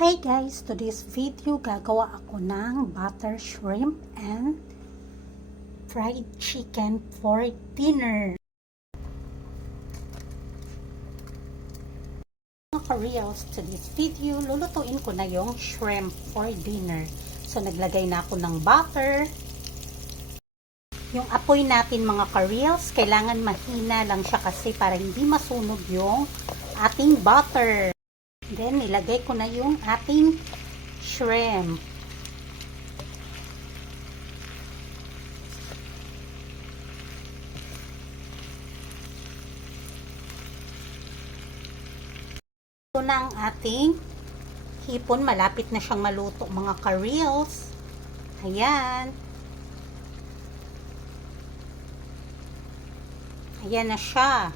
Hi guys! Today's video gagawa ako ng butter shrimp and fried chicken for dinner. Mga ka-reals, today's video lulutuin ko na yung shrimp for dinner. So naglagay na ako ng butter. Yung apoy natin mga ka-reals, kailangan mahina lang siya kasi para hindi masunog yung ating butter. Then, nilagay ko na yung ating shrimp. Ito na ang ating hipon. Malapit na siyang maluto mga ka-reals. Ayan. Ayan na siya.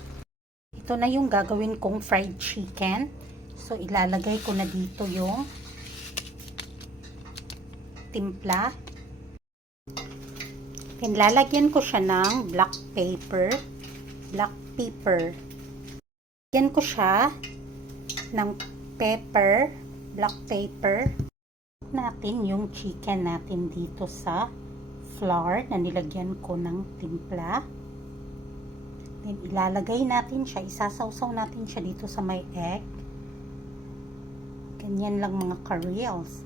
Ito na yung gagawin kong fried chicken. So, ilalagay ko na dito yung timpla. Then, lalagyan ko siya ng black pepper. Lagyan ko siya ng black pepper. Natin yung chicken natin dito sa flour na nilagyan ko ng timpla. Then, ilalagay natin siya. Isasawsaw natin siya dito sa may egg. Ganyan lang mga ka-reals.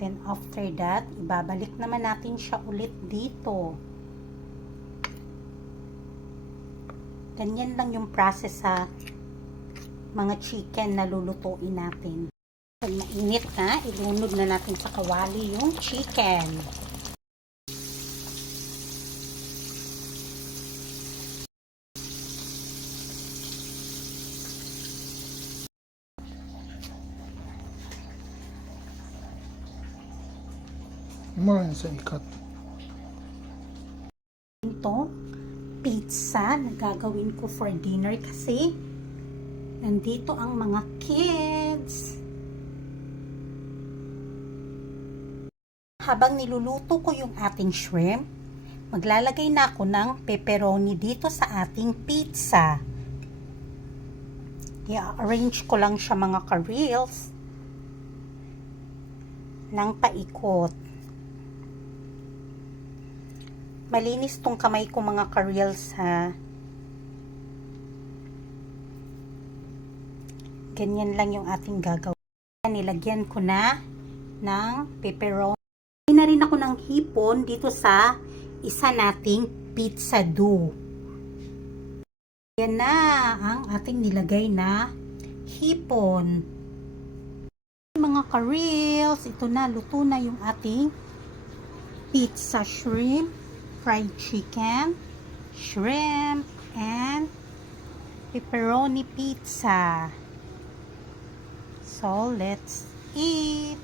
Then after that, ibabalik naman natin siya ulit dito. Ganyan lang yung process sa mga chicken na lulutuin natin. Pag mainit na, ilunod na natin sa kawali yung chicken. Mura sa ikat. Ito, pizza na gagawin ko for dinner kasi nandito ang mga kids. Habang niluluto ko yung ating shrimp, maglalagay na ako ng pepperoni dito sa ating pizza. I-arrange ko lang siya mga ka-reels ng paikot. Malinis tong kamay ko mga ka-reels ha. Ganyan lang yung ating gagawin. Nilagyan ko na ng pepperoni. Nilagyan na rin ako ng hipon dito sa isa nating pizza dough. Yan na ang ating nilagay na hipon. Mga ka-reels, ito na, luto na yung ating pizza shrimp, fried chicken, shrimp, and pepperoni pizza. So, let's eat!